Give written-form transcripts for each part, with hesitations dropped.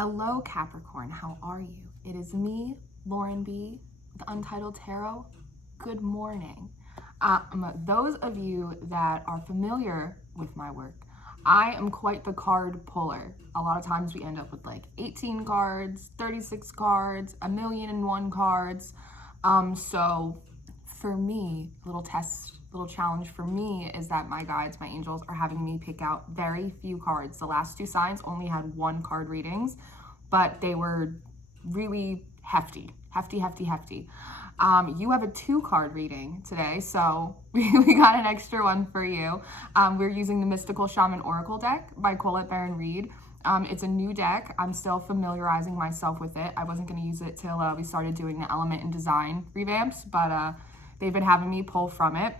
Hello, Capricorn. How are you? It is me, Lauren B, with Untitled Tarot. Good morning. Those of you that are familiar with my work, I am quite the card puller. A lot of times we end up with like 18 cards, 36 cards, 1,000,001 cards. So for me, little challenge for me is that my guides, my angels, are having me pick out very few cards. The last two signs only had 1 card readings, but they were really hefty. You have a 2-card reading today, so we got an extra one for you. We're using the Mystical Shaman Oracle deck by Colette Baron Reed. It's a new deck. I'm still familiarizing myself with it. I wasn't going to use it till we started doing the element and design revamps, but they've been having me pull from it.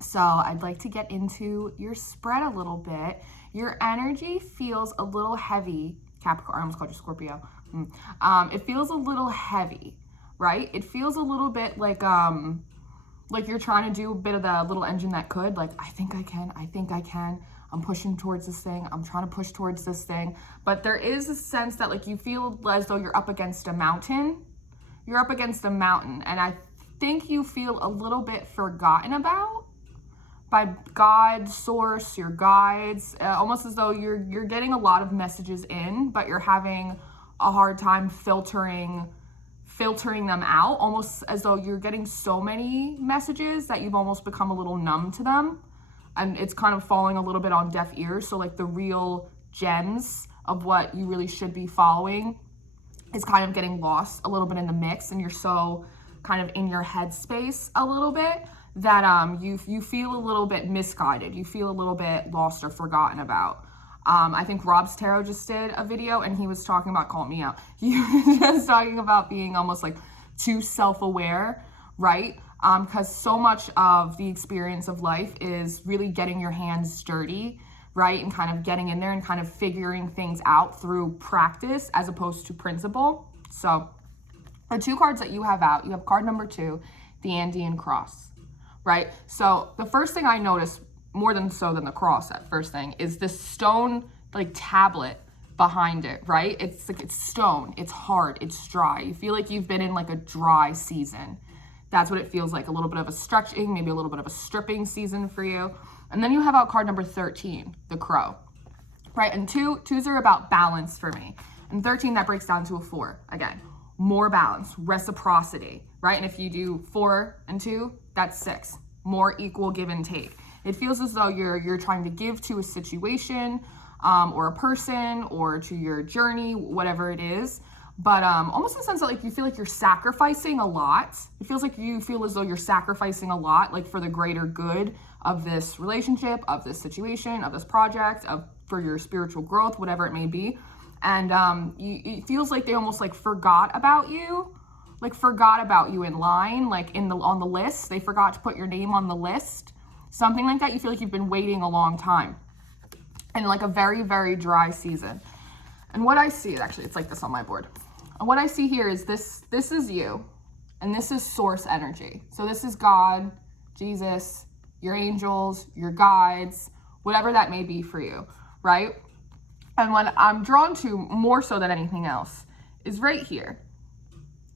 So I'd like to get into your spread a little bit. Your energy feels a little heavy, Capricorn. I almost called you Scorpio. It feels a little heavy, right? It feels a little bit like you're trying to do a bit of the little engine that could, like, I think I can. I'm pushing towards this thing. I'm trying to push towards this thing. But there is a sense that like you feel as though you're up against a mountain. You're up against a mountain. And I think you feel a little bit forgotten about by God, source, your guides, almost as though you're getting a lot of messages in, but you're having a hard time filtering them out, almost as though you're getting so many messages that you've almost become a little numb to them. And it's kind of falling a little bit on deaf ears. So like the real gems of what you really should be following is kind of getting lost a little bit in the mix, and you're so kind of in your headspace a little bit that you feel a little bit misguided. You feel a little bit lost or forgotten about. I think Rob's Tarot just did a video and he was talking about, calling me out, he was just talking about being almost like too self-aware, right? Because so much of the experience of life is really getting your hands dirty, right? And kind of getting in there and kind of figuring things out through practice as opposed to principle. So the 2 cards that you have out, you have card number 2, the Andean Cross, right? So the first thing I noticed, more than the cross, that first thing, is this stone like tablet behind it, right? It's like, it's stone, it's hard, it's dry. You feel like you've been in like a dry season. That's what it feels like, a little bit of a stretching, maybe a little bit of a stripping season for you. And then you have out card number 13, the Crow, right? And twos are about balance for me. And 13, that breaks down to a 4. Again, more balance, reciprocity, right? And if you do 4 and 2, that's 6, more equal give and take. It feels as though you're trying to give to a situation or a person or to your journey, whatever it is. But almost in the sense that like you feel like you're sacrificing a lot. It feels like you feel as though you're sacrificing a lot, like for the greater good of this relationship, of this situation, of this project, for your spiritual growth, whatever it may be. And it feels like they almost like forgot about you in line, like on the list. They forgot to put your name on the list. Something like that. You feel like you've been waiting a long time and like a very, very dry season. And what I see, actually, it's like this on my board. And what I see here is this is you, and this is source energy. So this is God, Jesus, your angels, your guides, whatever that may be for you, right? And what I'm drawn to more so than anything else is right here,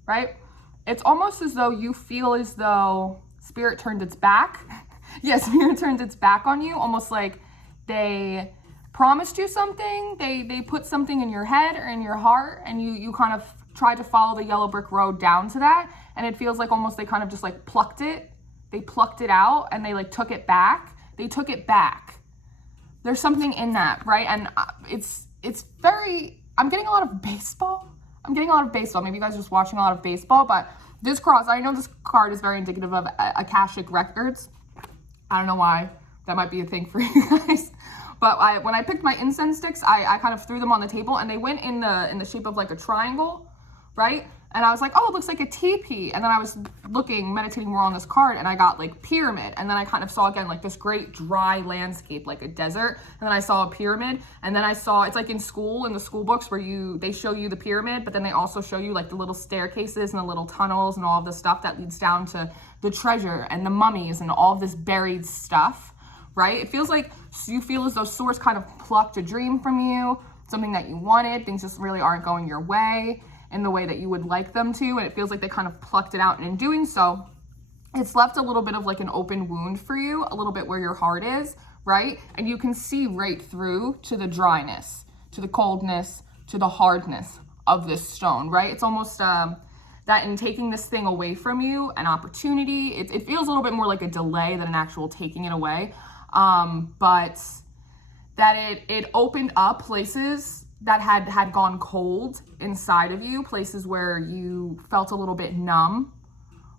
right? It's almost as though you feel as though Spirit turned its back. Yes, Spirit turned its back on you, almost like they promised you something, they put something in your head or in your heart, and you kind of tried to follow the yellow brick road down to that, and it feels like almost they kind of just like plucked it out, and they like took it back. They took it back. There's something in that, right? And it's very, I'm getting a lot of baseball. Maybe you guys are just watching a lot of baseball, but this cross, I know this card is very indicative of Akashic records. I don't know why that might be a thing for you guys. But when I picked my incense sticks, I kind of threw them on the table, and they went in the shape of like a triangle, right? And I was like, oh, it looks like a teepee. And then I was meditating more on this card, and I got like pyramid. And then I kind of saw again like this great dry landscape, like a desert. And then I saw a pyramid, and then I saw, it's like in the school books where they show you the pyramid, but then they also show you like the little staircases and the little tunnels and all of the stuff that leads down to the treasure and the mummies and all of this buried stuff, right? It feels like you feel as though Source kind of plucked a dream from you, something that you wanted. Things just really aren't going your way in the way that you would like them to, and it feels like they kind of plucked it out, and in doing so, it's left a little bit of like an open wound for you, a little bit where your heart is, right? And you can see right through to the dryness, to the coldness, to the hardness of this stone, right? It's almost that in taking this thing away from you, an opportunity, it feels a little bit more like a delay than an actual taking it away, but that it opened up places that had gone cold inside of you, places where you felt a little bit numb,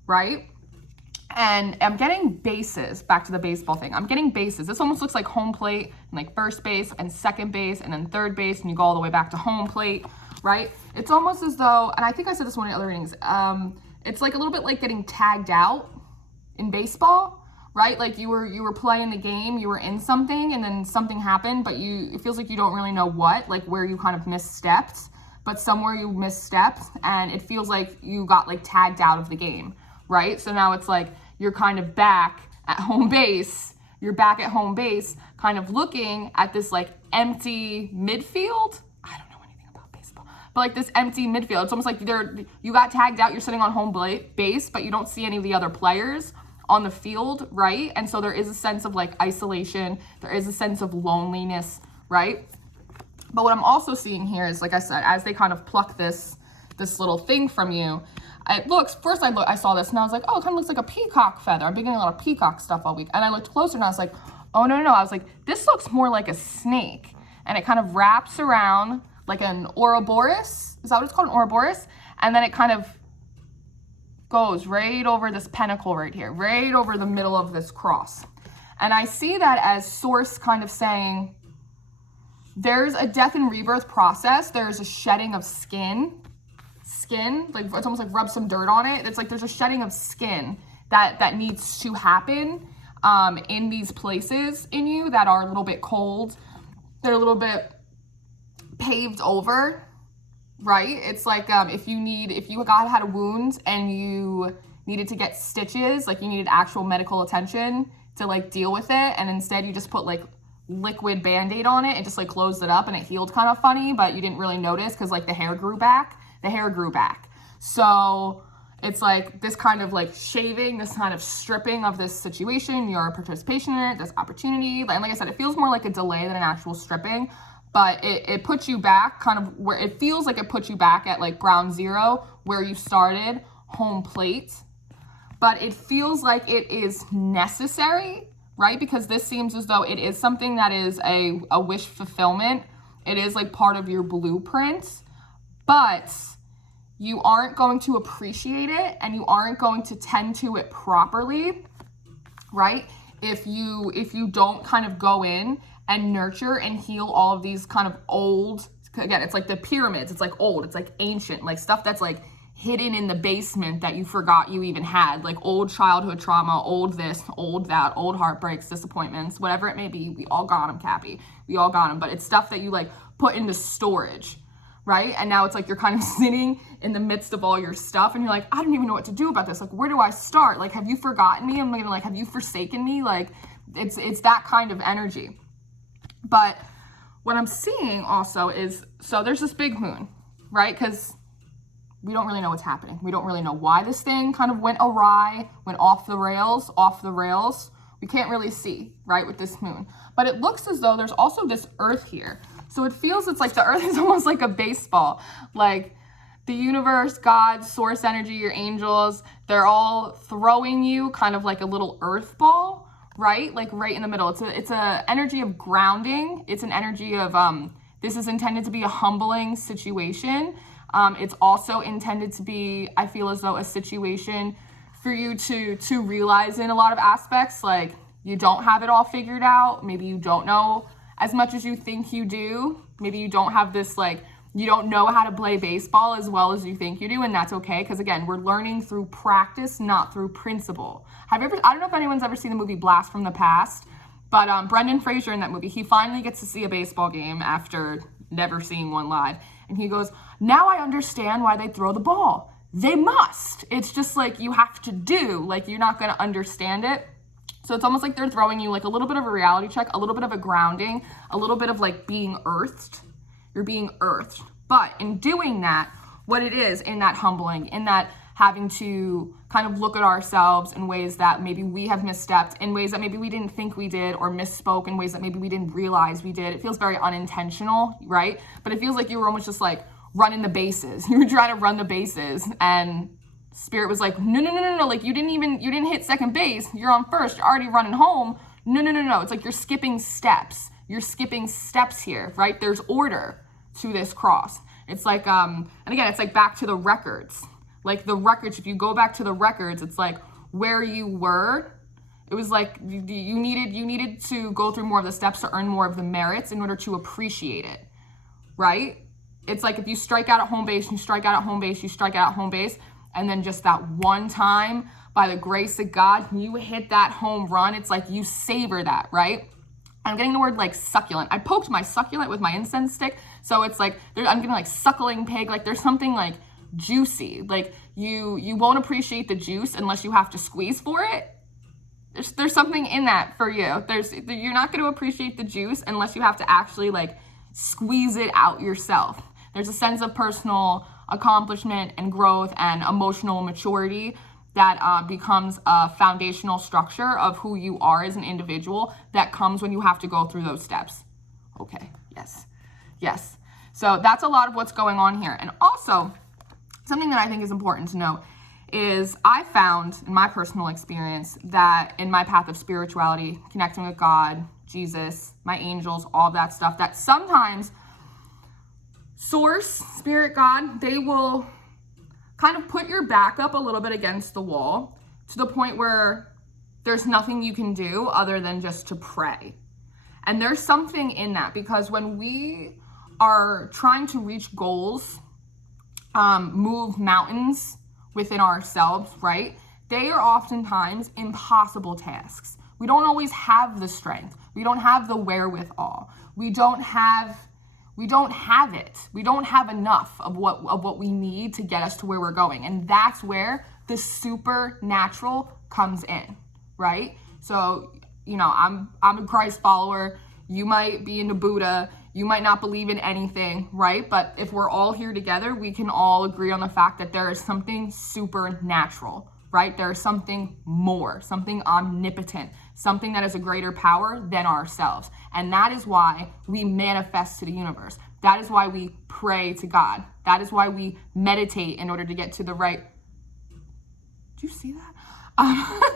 right? And I'm getting bases, back to the baseball thing. I'm getting bases. This almost looks like home plate and like first base and second base and then third base, and you go all the way back to home plate, right? It's almost as though, and I think I said this one in other readings, it's like a little bit like getting tagged out in baseball, right? Like you were playing the game, you were in something, and then something happened, but it feels like you don't really know what, like where you kind of misstepped, but somewhere you misstepped, and it feels like you got like tagged out of the game, right? So now it's like you're kind of back at home base. You're back at home base, kind of looking at this like empty midfield. I don't know anything about baseball, but like this empty midfield. It's almost like you got tagged out. You're sitting on home base, but you don't see any of the other players on the field, right? And so there is a sense of like isolation. There is a sense of loneliness, right? But what I'm also seeing here is, like I said, as they kind of pluck this little thing from you, it looks, first I saw this and I was like, oh, it kind of looks like a peacock feather. I've been getting a lot of peacock stuff all week. And I looked closer and I was like, oh, no. I was like, this looks more like a snake. And it kind of wraps around like an Ouroboros. Is that what it's called, an Ouroboros? And then it kind of goes right over this pentacle right here, right over the middle of this cross. And I see that as Source kind of saying, there's a death and rebirth process. There's a shedding of skin, like it's almost like rub some dirt on it. It's like there's a shedding of skin that needs to happen in these places in you that are a little bit cold. They're a little bit paved over, right? It's like if you had a wound and you needed to get stitches, like you needed actual medical attention to like deal with it, and instead you just put like liquid Band-Aid on it and just like closed it up and it healed kind of funny, but you didn't really notice because like the hair grew back. So it's like this kind of like shaving, this kind of stripping of this situation, your participation in it, this opportunity. And like I said, it feels more like a delay than an actual stripping, but it puts you back kind of where it feels like it puts you back at like ground zero where you started, home plate. But it feels like it is necessary, right? Because this seems as though it is something that is a wish fulfillment. It is like part of your blueprint, but you aren't going to appreciate it and you aren't going to tend to it properly, right? If you don't kind of go in and nurture and heal all of these kind of old, again, it's like the pyramids, it's like old, it's like ancient, like stuff that's like hidden in the basement that you forgot you even had, like old childhood trauma, old this, old that, old heartbreaks, disappointments, whatever it may be. We all got them, Cappy. We all got them, but it's stuff that you like put into storage, right? And now it's like you're kind of sitting in the midst of all your stuff and you're like, I don't even know what to do about this. Like, where do I start? Like, have you forgotten me? I'm gonna like, have you forsaken me? Like, it's that kind of energy. But what I'm seeing also is, so there's this big moon, right? Because we don't really know what's happening. We don't really know why this thing kind of went awry, went off the rails. We can't really see, right, with this moon. But it looks as though there's also this earth here. So it feels, it's like the earth is almost like a baseball. Like the universe, God, source energy, your angels, they're all throwing you kind of like a little earth ball, right? Like right in the middle. It's a energy of grounding. It's an energy of, this is intended to be a humbling situation. It's also intended to be, I feel as though, a situation for you to realize in a lot of aspects, like you don't have it all figured out. Maybe you don't know as much as you think you do. Maybe you don't have this, like, you don't know how to play baseball as well as you think you do, and that's okay, because again, we're learning through practice, not through principle. I don't know if anyone's ever seen the movie Blast from the Past, but Brendan Fraser in that movie, he finally gets to see a baseball game after never seeing one live, and he goes, now I understand why they throw the ball. They must. It's just like you have to do, like you're not going to understand it. So it's almost like they're throwing you like a little bit of a reality check, a little bit of a grounding, a little bit of like being earthed. You're being earthed. But in doing that, what it is, in that humbling, in that having to kind of look at ourselves in ways that maybe we have misstepped, in ways that maybe we didn't think we did, or misspoke in ways that maybe we didn't realize we did. It feels very unintentional, right? But it feels like you were almost just like running the bases. You were trying to run the bases, and Spirit was like, no, like you didn't hit second base. You're on first. You're already running home. No. It's like you're skipping steps. You're skipping steps here, right? There's order to this cross. It's like, and again, it's like back to the records. Like the records, if you go back to the records, it's like where you were. It was like you needed to go through more of the steps to earn more of the merits in order to appreciate it, right? It's like if you strike out at home base, you strike out at home base, you strike out at home base, and then just that one time, by the grace of God, you hit that home run. It's like you savor that, right? I'm getting the word like succulent. I poked my succulent with my incense stick. So it's like, I'm getting like suckling pig. Like there's something like juicy. Like you won't appreciate the juice unless you have to squeeze for it. There's something in that for you. You're not going to appreciate the juice unless you have to actually like squeeze it out yourself. There's a sense of personal accomplishment and growth and emotional maturity that becomes a foundational structure of who you are as an individual that comes when you have to go through those steps. Okay, yes. So that's a lot of what's going on here. And also, something that I think is important to know is I found in my personal experience that in my path of spirituality, connecting with God, Jesus, my angels, all that stuff, that sometimes Source, Spirit, God, they will kind of put your back up a little bit against the wall to the point where there's nothing you can do other than just to pray. And there's something in that, because when we are trying to reach goals, move mountains within ourselves, right? They are oftentimes impossible tasks. We don't always have the strength. We don't have the wherewithal. We don't have it. We don't have enough of what we need to get us to where we're going. And that's where the supernatural comes in, right? So, I'm a Christ follower. You might be into Buddha. You might not believe in anything, right? But if we're all here together, we can all agree on the fact that there is something supernatural, right? There is something more, something omnipotent, something that is a greater power than ourselves. And that is why we manifest to the universe. That is why we pray to God. That is why we meditate in order to get to the right. Did you see that?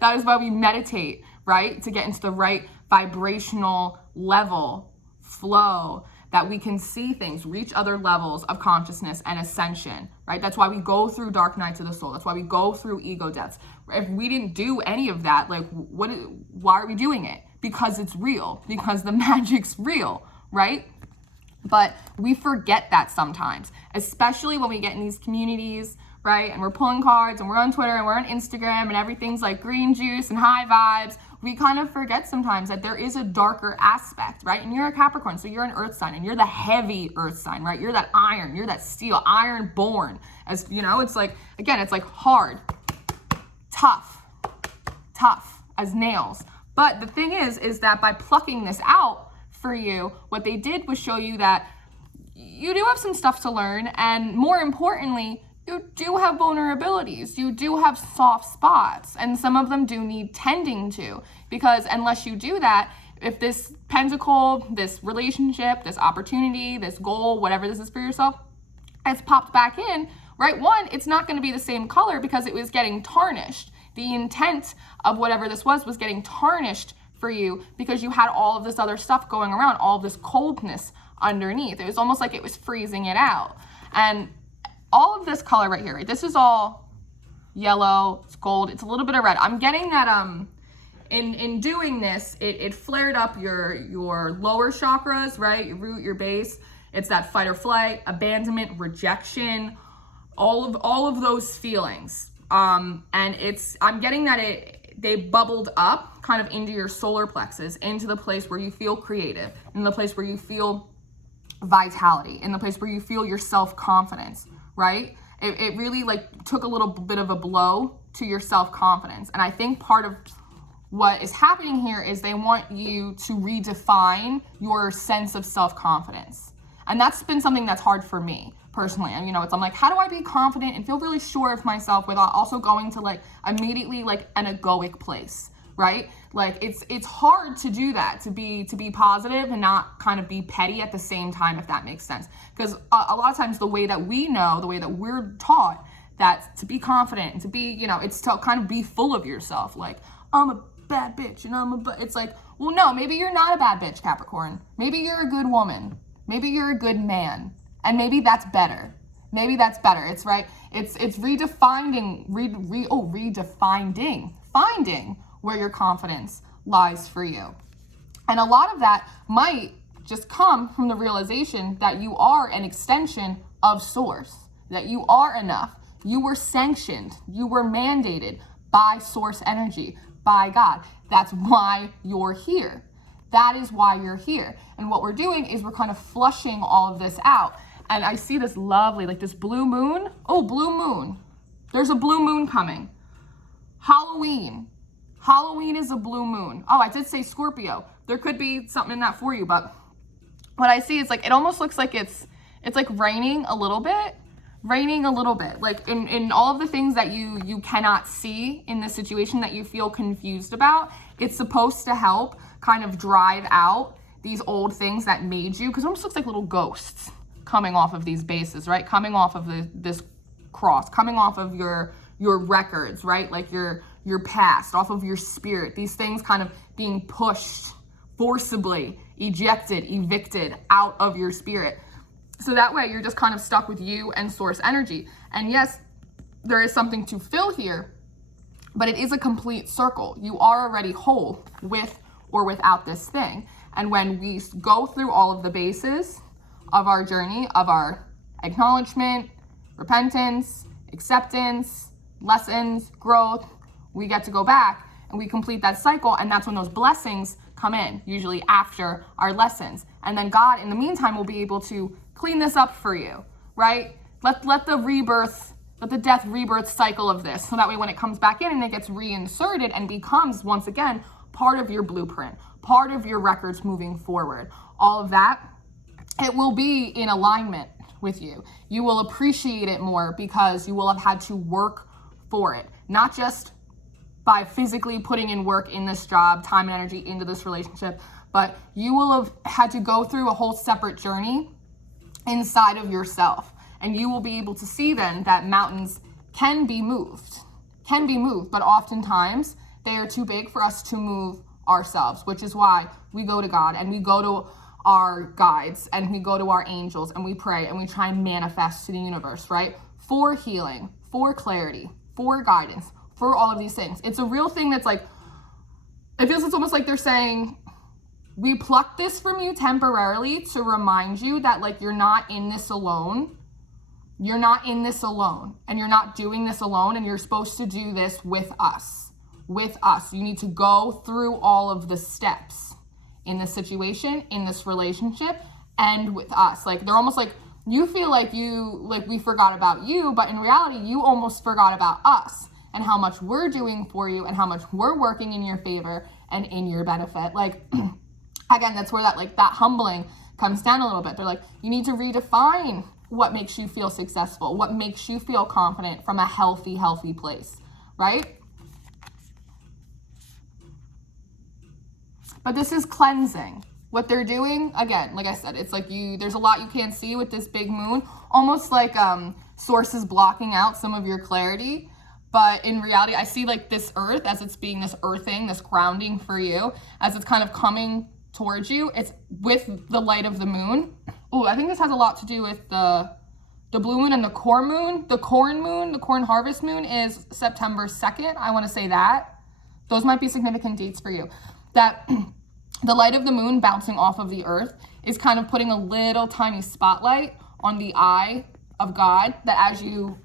That is why we meditate, right? To get into the right vibrational level, flow, that we can see things, reach other levels of consciousness and ascension, right? That's why we go through dark nights of the soul. That's why we go through ego deaths. If we didn't do any of that, like why are we doing it? Because it's real, because the magic's real, right? But we forget that sometimes, especially when we get in these communities, right? And we're pulling cards and we're on Twitter and we're on Instagram and everything's like green juice and high vibes. We kind of forget sometimes that there is a darker aspect, right? And you're a Capricorn, so you're an earth sign and you're the heavy earth sign, right? You're that iron, you're that steel, iron born. As you know, it's like, again, it's like hard, tough as nails. But the thing is that by plucking this out for you, what they did was show you that you do have some stuff to learn, and more importantly, you do have vulnerabilities. You do have soft spots, and some of them do need tending to, because unless you do that, if this pentacle, this relationship, this opportunity, this goal, whatever this is for yourself, has popped back in, right? One, it's not going to be the same color because it was getting tarnished. The intent of whatever this was getting tarnished for you because you had all of this other stuff going around, all of this coldness underneath. It was almost like it was freezing it out. And all of this color right here, right? This is all yellow, it's gold, it's a little bit of red. I'm getting that in doing this, it flared up your lower chakras, right? Your root, your base. It's that fight or flight, abandonment, rejection, all of those feelings. And I'm getting that they bubbled up kind of into your solar plexus, into the place where you feel creative, in the place where you feel vitality, in the place where you feel your self-confidence, right? It really like took a little bit of a blow to your self-confidence. And I think part of what is happening here is they want you to redefine your sense of self-confidence. And that's been something that's hard for me personally. And I'm like, how do I be confident and feel really sure of myself without also going to like immediately like an egoic place, right? Like it's hard to do that, to be positive and not kind of be petty at the same time, if that makes sense. Because a lot of times the way that we know, the way that we're taught that to be confident and to be, it's to kind of be full of yourself. Like, I'm a bad bitch and it's like, well, no, maybe you're not a bad bitch, Capricorn. Maybe you're a good woman. Maybe you're a good man. And maybe that's better. Maybe that's better. It's right. It's redefining, finding where your confidence lies for you. And a lot of that might just come from the realization that you are an extension of source, that you are enough. You were sanctioned. You were mandated by source energy, by God. That's why you're here. That is why you're here. And what we're doing is we're kind of flushing all of this out. And I see this lovely, like this blue moon. Oh, blue moon. There's a blue moon coming. Halloween. Halloween is a blue moon. Oh, I did say Scorpio. There could be something in that for you, but what I see is like, it almost looks like it's like raining a little bit. Like in all of the things that you cannot see in the situation that you feel confused about, it's supposed to help kind of drive out these old things that made you, because it almost looks like little ghosts coming off of these bases, right? Coming off of this cross, coming off of your records, right? Like your past, off of your spirit, these things kind of being pushed, forcibly ejected, evicted out of your spirit. So that way you're just kind of stuck with you and source energy. And yes, there is something to fill here, but it is a complete circle. You are already whole with or without this thing. And when we go through all of the bases of our journey, of our acknowledgement, repentance, acceptance, lessons, growth, we get to go back and we complete that cycle. And that's when those blessings come in, usually after our lessons. And then God, in the meantime, will be able to clean this up for you, right? Let the death rebirth cycle of this. So that way when it comes back in and it gets reinserted and becomes, once again, part of your blueprint, part of your records moving forward, all of that, it will be in alignment with you. You will appreciate it more because you will have had to work for it, not just by physically putting in work in this job, time and energy into this relationship, but you will have had to go through a whole separate journey inside of yourself. And you will be able to see then that mountains can be moved, but oftentimes they are too big for us to move ourselves, which is why we go to God and we go to our guides and we go to our angels and we pray and we try and manifest to the universe, right? For healing, for clarity, for guidance, for all of these things. It's a real thing that's like, it feels it's almost like they're saying, we plucked this from you temporarily to remind you that like you're not in this alone. You're not in this alone and you're not doing this alone, and you're supposed to do this with us. With us. You need to go through all of the steps in this situation, in this relationship, and with us. Like they're almost like you feel like we forgot about you, but in reality, you almost forgot about us and how much we're doing for you and how much we're working in your favor and in your benefit. Like, again, that's where that humbling comes down a little bit. They're like, you need to redefine what makes you feel successful, what makes you feel confident from a healthy place, right? But this is cleansing. What they're doing, again, like I said, it's like there's a lot you can't see with this big moon, almost like sources blocking out some of your clarity. But in reality, I see like this earth as it's being this earthing, this grounding for you, as it's kind of coming towards you. It's with the light of the moon. Oh, I think this has a lot to do with the blue moon and the corn moon. The corn harvest moon is September 2nd. I want to say that. Those might be significant dates for you. That the light of the moon bouncing off of the earth is kind of putting a little tiny spotlight on the eye of God, that as you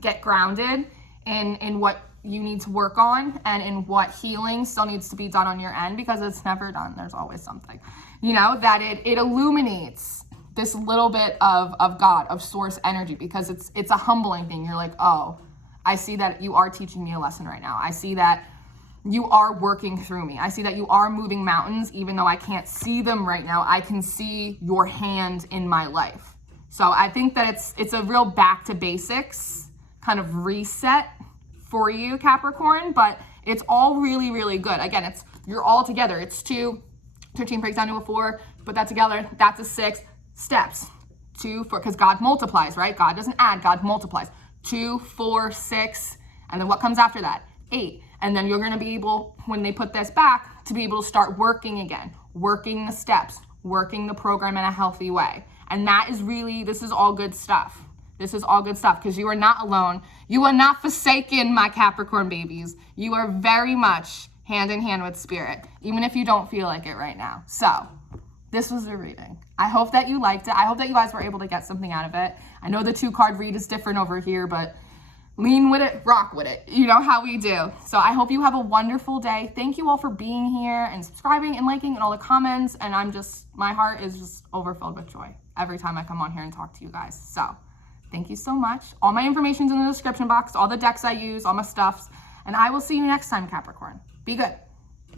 get grounded in what you need to work on and in what healing still needs to be done on your end, because it's never done. There's always something, that it illuminates this little bit of God, of source energy, because it's a humbling thing. You're like, oh, I see that you are teaching me a lesson right now. I see that, you are working through me. I see that you are moving mountains, even though I can't see them right now. I can see your hand in my life. So I think that it's a real back to basics kind of reset for you, Capricorn, but it's all really, really good. Again, you're all together. It's 2, 13 breaks down to a 4, put that together, that's a 6 steps. 2, 4, because God multiplies, right? God doesn't add, God multiplies. 2, 4, 6, and then what comes after that? 8. And then you're gonna be able, when they put this back, to be able to start working again, working the steps, working the program in a healthy way. And that is really, this is all good stuff. This is all good stuff because you are not alone. You are not forsaken, my Capricorn babies. You are very much hand in hand with spirit, even if you don't feel like it right now. So this was the reading. I hope that you liked it. I hope that you guys were able to get something out of it. I know the 2-card read is different over here, but lean with it, rock with it. You know how we do. So I hope you have a wonderful day. Thank you all for being here and subscribing and liking and all the comments. And my heart is just overfilled with joy every time I come on here and talk to you guys. So thank you so much. All my information's in the description box, all the decks I use, all my stuffs. And I will see you next time, Capricorn. Be good.